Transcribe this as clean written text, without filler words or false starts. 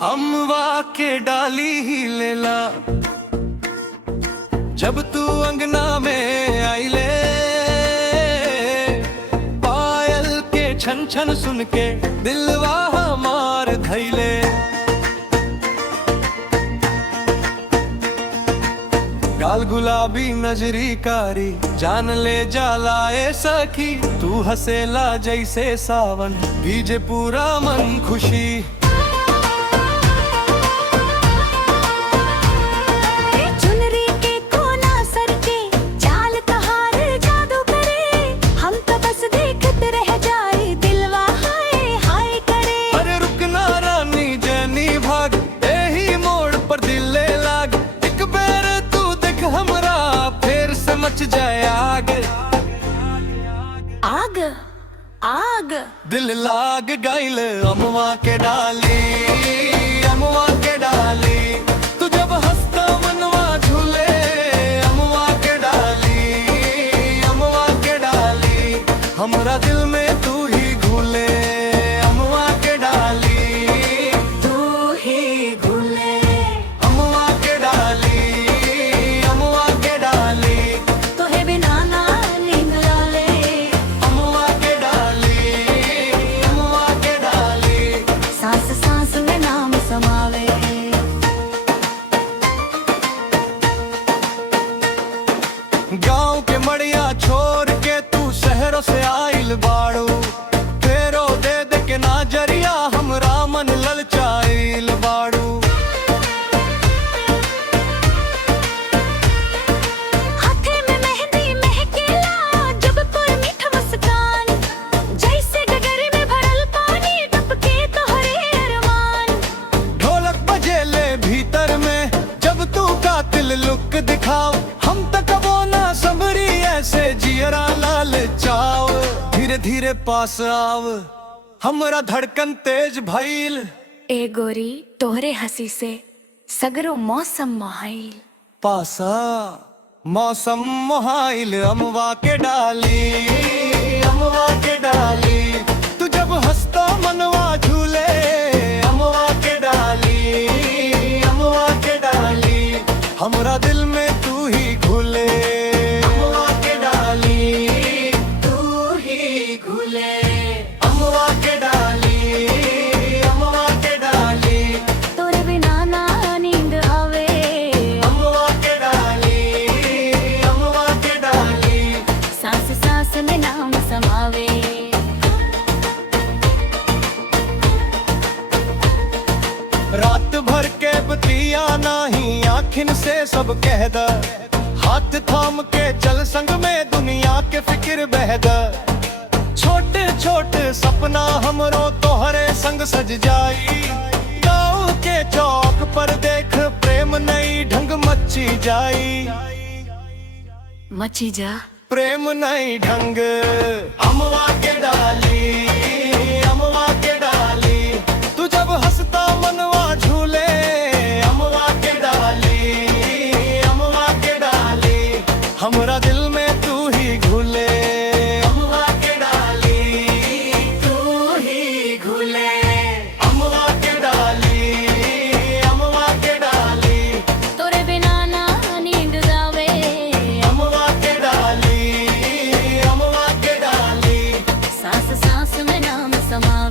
अमवा के डाली ही लेला, जब तू अंगना में आई ले। पायल के छन छन सुन के दिलवा हमार धैले। गाल गुलाबी नजरी कारी, जान ले जाला ए सखी। तू हसेला जैसे सावन, भीजे पूरा मन खुशी। मच जाए आग आग आग, दिल लाग गइल अमवा के डाली। अमवा के डाली, तू जब हंसता मनवा झूले। अमवा के डाली, अमवा के डाली, हमरा दिल में तू ही घुले। अमवा के डाली, तू ही घुले। अमवा के डाली, अमवा के डाली, तोहे बिना ना नींद आवे। अमवा के डाली, अमवा के डाली, सांस सांस में नाम समावे। गांव के मड़िया छोड़ के तू शहरों से आइल बाड़ू। फेरो दे दे के नजरिया हमरा मन ललचाइल बाड़ू। हाथे में मेहंदी महकेला, जब तोर मीठ मुस्कान। जैसे गगर में भरल पानी, टपके तोहरे अरमान। ढोलक बजे ले भीतर में, जब तू कातिल लुक दिखाओ। हम तक वो ना संभरी ऐसे जियरा लाल चाव। धीरे धीरे पास आव, हमरा धड़कन तेज भइल। ए गोरी, तोहरे हंसी से सगरो मौसम मोहाइल। पासा मौसम मोहाइल अमवा के डाली। अमवा के डाली, तू जब हंसता मनवा झूले। अमवा के डाली, अमवा के डाली, हमरा दिल में तू ही घुले। अमवा के डाली, तू ही घुले। अमवा के डाली, अमवा के डाली, तोरे बिना ना नींद आवे। अमवा के डाली, अमवा के डाली, सांस सांस में नाम समावे। रात भर के बतिया नाही आँखिन से सब कह द। हाथ थाम के चल संग में दुनिया के फिक्र बह द। छोटे छोटे सपना हमरो तोहरे संग सज जाई। गाँव के चौक पर देख प्रेम नई ढंग मची जाई। मची जा प्रेम नई ढंग अमवा के डाली। अमवा के डाली, तू जब हंसता मनवा झूले। अमवा के डाली, अमवा के डाली, हमरा दिल में तू ही घुले। अमवा के डाली, तू ही घुले। अमवा के डाली, अमवा के डाली, तोरे बिना ना नींद आवे। अमवा के डाली, अमवा के डाली, सांस सांस में नाम समावे।